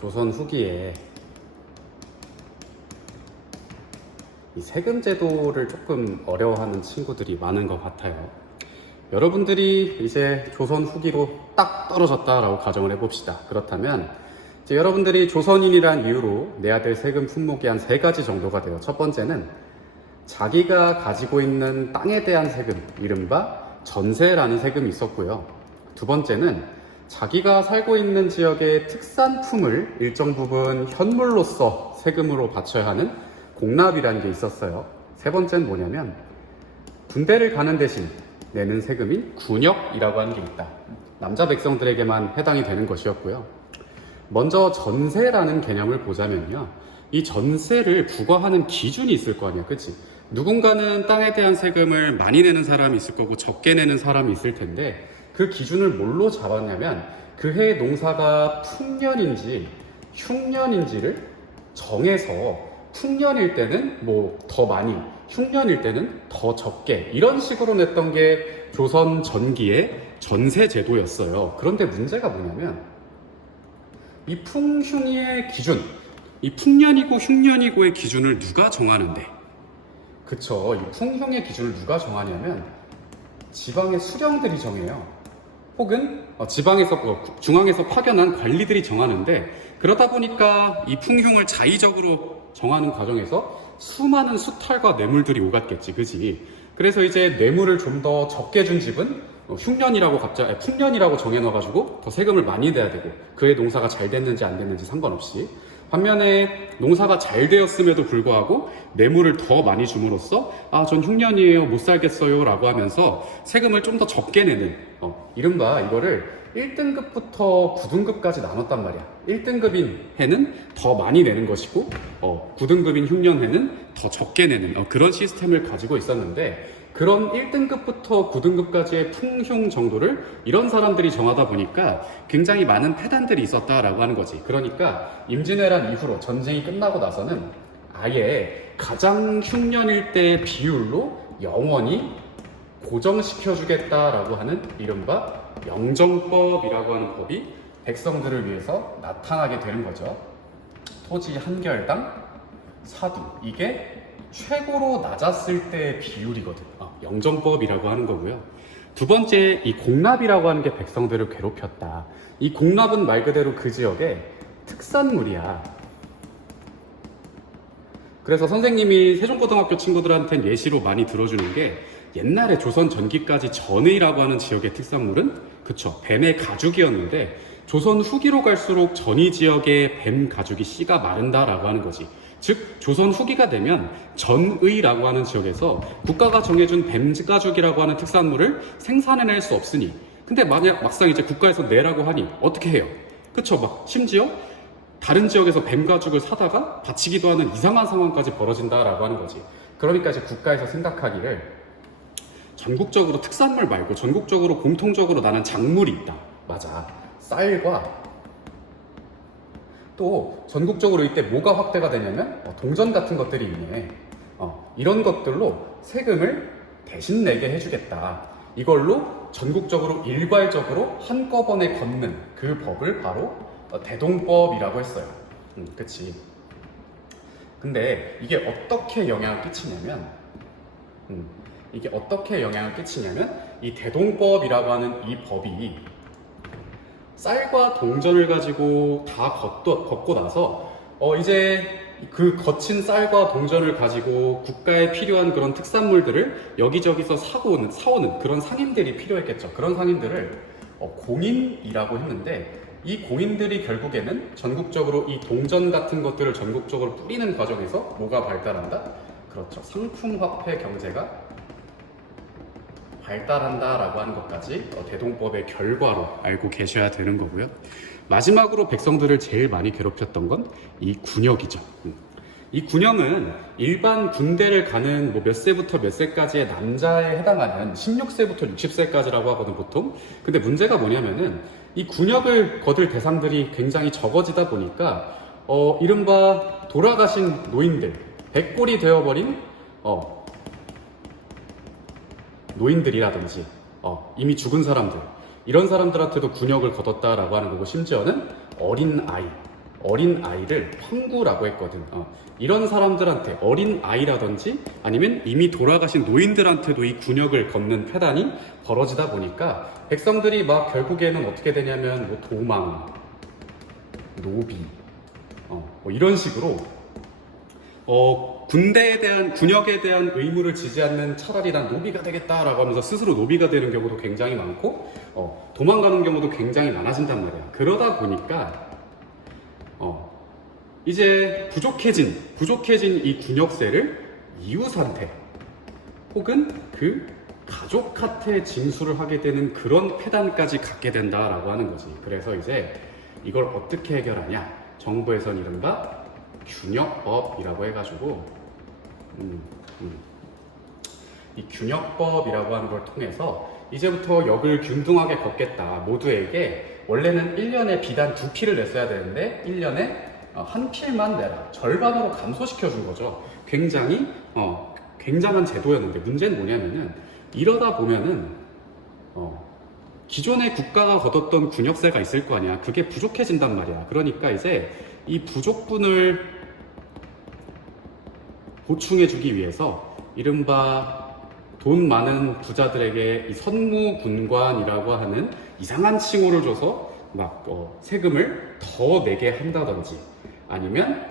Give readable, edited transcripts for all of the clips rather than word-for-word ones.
조선 후기에 이 세금 제도를 조금 어려워하는 친구들이 많은 것 같아요. 여러분들이 이제 조선 후기로 딱 떨어졌다라고 가정을 해봅시다. 그렇다면 이제 여러분들이 조선인이란 이유로 내야 될 세금 품목이 한 3가지 정도가 돼요. 첫 번째는 자기가 가지고 있는 땅에 대한 세금, 이른바 전세라는 세금이 있었고요. 두 번째는 자기가 살고 있는 지역의 특산품을 일정 부분 현물로서 세금으로 바쳐야 하는 공납이라는 게 있었어요. 세 번째는 뭐냐면 군대를 가는 대신 내는 세금인 군역이라고 하는 게 있다. 남자 백성들에게만 해당이 되는 것이었고요. 먼저 전세라는 개념을 보자면요, 이 전세를 부과하는 기준이 있을 거 아니야, 그치? 누군가는 땅에 대한 세금을 많이 내는 사람이 있을 거고 적게 내는 사람이 있을 텐데, 그 기준을 뭘로 잡았냐면 그 해 농사가 풍년인지 흉년인지를 정해서 풍년일 때는 뭐 더 많이, 흉년일 때는 더 적게, 이런 식으로 냈던 게 조선 전기의 전세 제도였어요. 그런데 문제가 뭐냐면 이 풍흉의 기준, 이 풍년이고 흉년이고의 기준을 누가 정하는데? 그쵸, 이 풍흉의 기준을 누가 정하냐면 지방의 수령들이 정해요. 혹은 중앙에서 파견한 관리들이 정하는데, 그러다 보니까 이 풍흉을 자의적으로 정하는 과정에서 수많은 수탈과 뇌물들이 오갔겠지, 그지? 그래서 이제 뇌물을 좀 더 적게 준 집은 풍년이라고 정해놔가지고 더 세금을 많이 내야 되고, 그의 농사가 잘 됐는지 안 됐는지 상관없이. 반면에 농사가 잘 되었음에도 불구하고 뇌물을 더 많이 줌으로써 전 흉년이에요, 못 살겠어요 라고 하면서 세금을 좀 더 적게 내는, 이른바 이거를 1등급부터 9등급까지 나눴단 말이야. 1등급인 해는 더 많이 내는 것이고 9등급인 흉년해는 더 적게 내는 그런 시스템을 가지고 있었는데, 그런 1등급부터 9등급까지의 풍흉 정도를 이런 사람들이 정하다 보니까 굉장히 많은 폐단들이 있었다라고 하는 거지. 그러니까 임진왜란 이후로 전쟁이 끝나고 나서는 아예 가장 흉년일 때 비율로 영원히 고정시켜주겠다라고 하는 이른바 영정법이라고 하는 법이 백성들을 위해서 나타나게 되는 거죠. 토지 한 결당 사두, 이게 최고로 낮았을 때의 비율이거든. 영정법이라고 하는 거고요. 두 번째, 이 공납이라고 하는 게 백성들을 괴롭혔다. 이 공납은 말 그대로 그 지역의 특산물이야. 그래서 선생님이 세종고등학교 친구들한테는 예시로 많이 들어주는 게, 옛날에 조선 전기까지 전의라고 하는 지역의 특산물은 그쵸, 뱀의 가죽이었는데 조선 후기로 갈수록 전의 지역의 뱀 가죽이 씨가 마른다라고 하는 거지. 즉 조선 후기가 되면 전의라고 하는 지역에서 국가가 정해준 뱀 가죽이라고 하는 특산물을 생산해낼 수 없으니, 근데 막상 이제 국가에서 내라고 하니 어떻게 해요? 그쵸, 막 심지어 다른 지역에서 뱀 가죽을 사다가 바치기도 하는 이상한 상황까지 벌어진다라고 하는 거지. 그러니까 이제 국가에서 생각하기를 전국적으로 특산물 말고 전국적으로 공통적으로 나는 작물이 있다. 맞아, 쌀과 또 전국적으로 이때 뭐가 확대가 되냐면 동전 같은 것들이 있네. 이런 것들로 세금을 대신 내게 해주겠다. 이걸로 전국적으로 일괄적으로 한꺼번에 걷는 그 법을 바로 대동법이라고 했어요. 그치. 근데 이게 어떻게 영향을 끼치냐면 이 대동법이라고 하는 이 법이 쌀과 동전을 가지고 다 걷고 나서 이제 그 거친 쌀과 동전을 가지고 국가에 필요한 그런 특산물들을 여기저기서 사오는 그런 상인들이 필요했겠죠. 그런 상인들을 공인이라고 했는데, 이 공인들이 결국에는 전국적으로 이 동전 같은 것들을 전국적으로 뿌리는 과정에서 뭐가 발달한다? 그렇죠, 상품화폐 경제가 발달한다라고 하는 것까지 대동법의 결과로 알고 계셔야 되는 거고요. 마지막으로 백성들을 제일 많이 괴롭혔던 건 이 군역이죠. 이 군역은 일반 군대를 가는 몇 세부터 몇 세까지의 남자에 해당하는 16세부터 60세까지라고 하거든, 보통. 근데 문제가 뭐냐면은 이 군역을 거둘 대상들이 굉장히 적어지다 보니까 이른바 돌아가신 노인들, 백골이 되어버린 노인들이라든지 이미 죽은 사람들, 이런 사람들한테도 군역을 거뒀다라고 하는 거고, 심지어는 어린 아이를 황구라고 했거든. 이런 사람들한테 어린 아이라든지 아니면 이미 돌아가신 노인들한테도 이 군역을 걷는 폐단이 벌어지다 보니까 백성들이 막 결국에는 어떻게 되냐면 뭐 도망, 노비, 뭐 이런 식으로 군대에 대한 군역에 대한 의무를 지지 않는 차라리 난 노비가 되겠다라고 하면서 스스로 노비가 되는 경우도 굉장히 많고 도망가는 경우도 굉장히 많아진단 말이야. 그러다 보니까 이제 부족해진 이 군역세를 이웃한테 혹은 그 가족한테 징수를 하게 되는 그런 폐단까지 갖게 된다라고 하는 거지. 그래서 이제 이걸 어떻게 해결하냐? 정부에선 이른바 균역법이라고 해가지고 이 균역법이라고 하는 걸 통해서 이제부터 역을 균등하게 걷겠다. 모두에게 원래는 1년에 비단 2필을 냈어야 되는데 1년에 한 필만 내라. 절반으로 감소시켜 준 거죠. 굉장히 굉장한 제도였는데 문제는 뭐냐면은 이러다 보면은 기존의 국가가 걷었던 군역세가 있을 거 아니야. 그게 부족해진단 말이야. 그러니까 이제 이 부족분을 보충해주기 위해서 이른바 돈 많은 부자들에게 이 선무군관이라고 하는 이상한 칭호를 줘서 막 세금을 더 내게 한다든지 아니면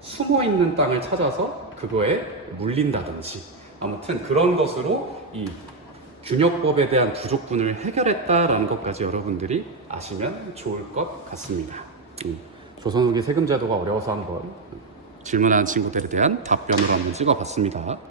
숨어있는 땅을 찾아서 그거에 물린다든지 아무튼 그런 것으로 이 균역법에 대한 부족분을 해결했다라는 것까지 여러분들이 아시면 좋을 것 같습니다. 조선 후기 세금 제도가 어려워서 한번 질문하는 친구들에 대한 답변으로 한번 찍어봤습니다.